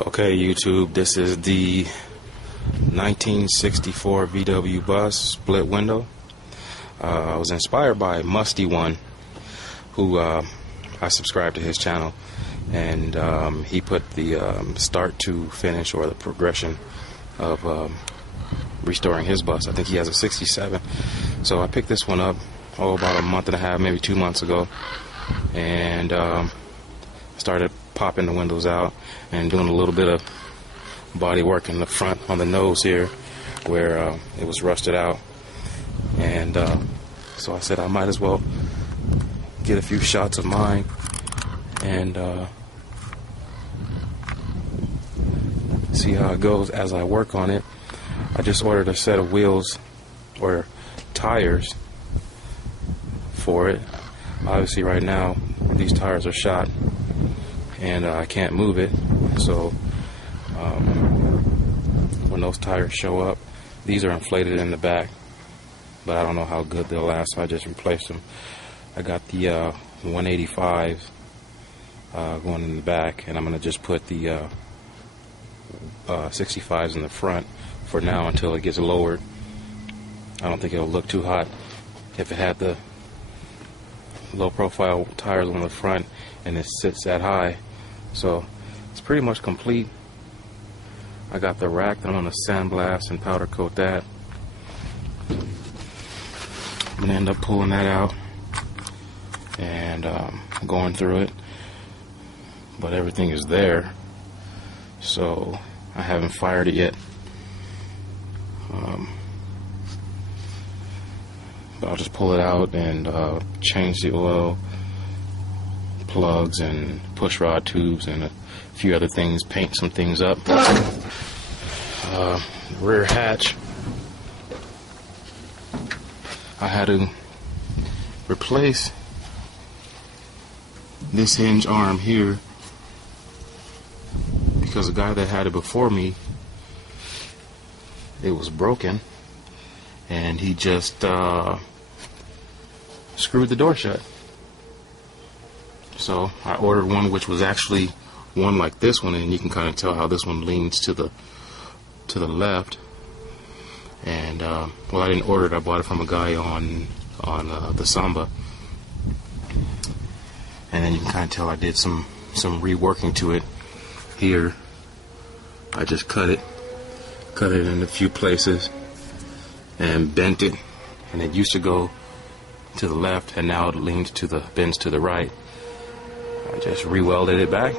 Okay, YouTube, this is the 1964 VW bus, split window. I was inspired by Musty One, who I subscribed to his channel, and he put the start to finish, or the progression of restoring his bus. I think he has a 67. So I picked this one up, about a month and a half, maybe 2 months ago, and started popping the windows out and doing a little bit of body work in the front on the nose here where it was rusted out. And so I said I might as well get a few shots of mine and see how it goes as I work on it. I just ordered a set of wheels or tires for it. Obviously right now these tires are shot and I can't move it, so when those tires show up, these are inflated in the back, but I don't know how good they'll last, so I just replaced them. I got the 185s going in the back, and I'm going to just put the 65s in the front for now until it gets lowered. I don't think it'll look too hot if it had the low profile tires on the front and it sits that high. So it's pretty much complete. I got the rack that I'm going to sandblast and powder coat that. I'm going to end up pulling that out and going through it, but everything is there, so I haven't fired it yet. But I'll just pull it out and change the oil, plugs and push rod tubes and a few other things, paint some things up. Rear hatch, I had to replace this hinge arm here because the guy that had it before me, it was broken, and he just screwed the door shut. So I ordered one which was actually one like this one, and you can kind of tell how this one leans to the left. And well, I didn't order it, I bought it from a guy on the Samba, and then you can kind of tell I did some reworking to it here. I just cut it in a few places and bent it, and it used to go to the left and now it bends to the right. I just re-welded it back,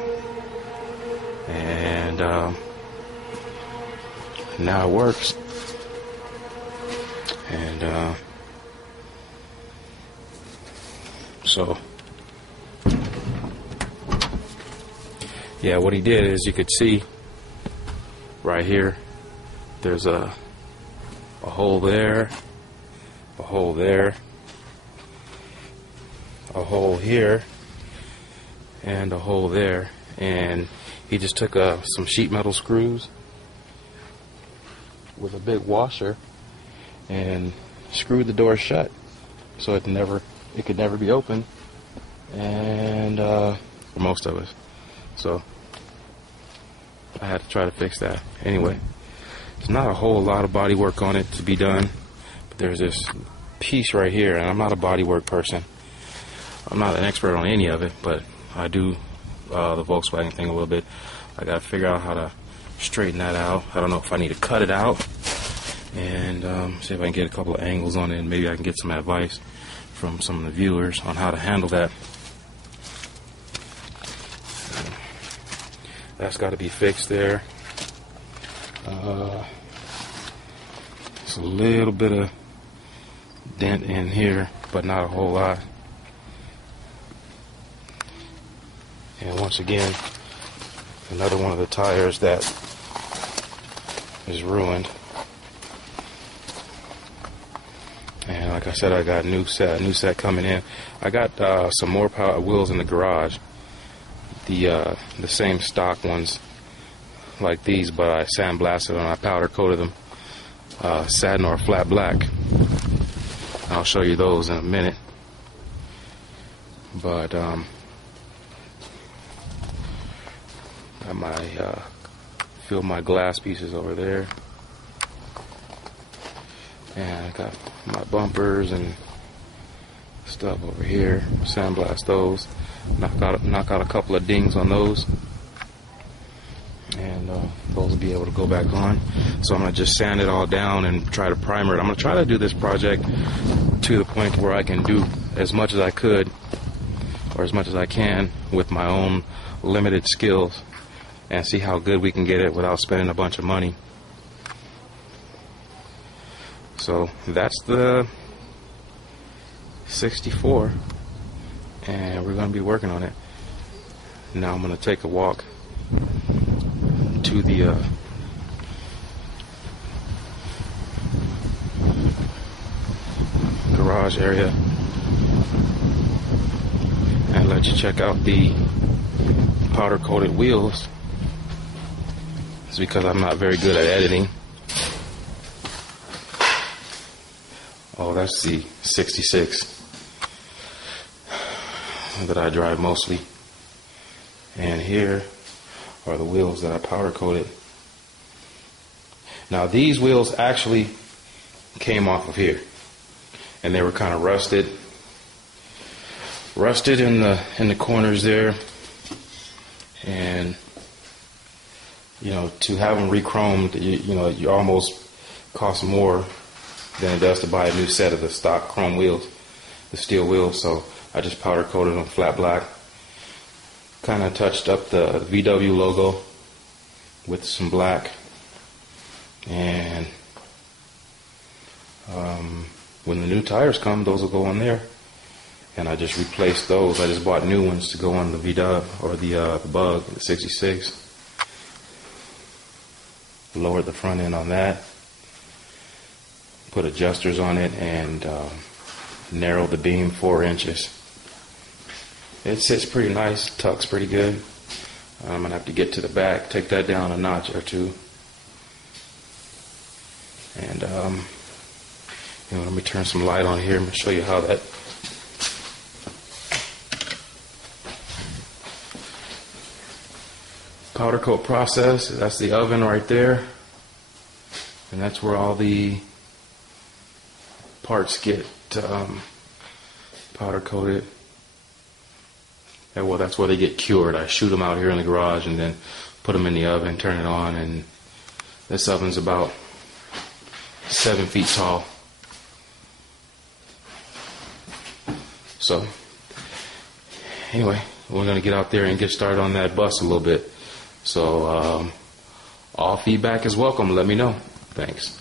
and now it works. And so yeah, what he did is, you could see right here, there's a hole there, a hole there, a hole here, and a hole there, and he just took some sheet metal screws with a big washer and screwed the door shut so it could never be opened, and for most of us. So I had to try to fix that. Anyway, there's not a whole lot of body work on it to be done, but there's this piece right here, and I'm not a body work person. I'm not an expert on any of it, but I do the Volkswagen thing a little bit. I gotta figure out how to straighten that out. I don't know if I need to cut it out and see if I can get a couple of angles on it, and maybe I can get some advice from some of the viewers on how to handle that. That's got to be fixed there. It's a little bit of dent in here, but not a whole lot. And once again, another one of the tires that is ruined. And like I said, I got a new set coming in. I got some more power wheels in the garage. The same stock ones like these, but I sandblasted them and I powder coated them satin or flat black. I'll show you those in a minute. But got my fill my glass pieces over there. And I got my bumpers and stuff over here. Sandblast those. Knock out a couple of dings on those. And those will be able to go back on. So I'm going to just sand it all down and try to primer it. I'm going to try to do this project to the point where I can do as much as I could, or as much as I can, with my own limited skills, and see how good we can get it without spending a bunch of money. So that's the 64, and we're going to be working on it. Now I'm going to take a walk to the garage area and let you check out the powder coated wheels. It's because I'm not very good at editing. Oh, that's the 66 that I drive mostly. And here are the wheels that I powder coated. Now these wheels actually came off of here, and they were kind of rusted in the corners there. And you know, to have them re-chromed, you almost cost more than it does to buy a new set of the stock chrome wheels, the steel wheels. So I just powder coated them flat black. Kind of touched up the VW logo with some black, and when the new tires come, those will go on there. And I just replaced those. I just bought new ones to go on the VW or the Bug, the 66. Lowered the front end on that, put adjusters on it, and narrowed the beam 4 inches. It sits pretty nice, tucks pretty good. I'm going to have to get to the back, take that down a notch or two. And let me turn some light on here and show you how that powder coat process. That's the oven right there, and that's where all the parts get powder coated. And well, that's where they get cured. I shoot them out here in the garage and then put them in the oven, turn it on, and this oven's about 7 feet tall. So anyway, we're going to get out there and get started on that bus a little bit. So all feedback is welcome. Let me know. Thanks.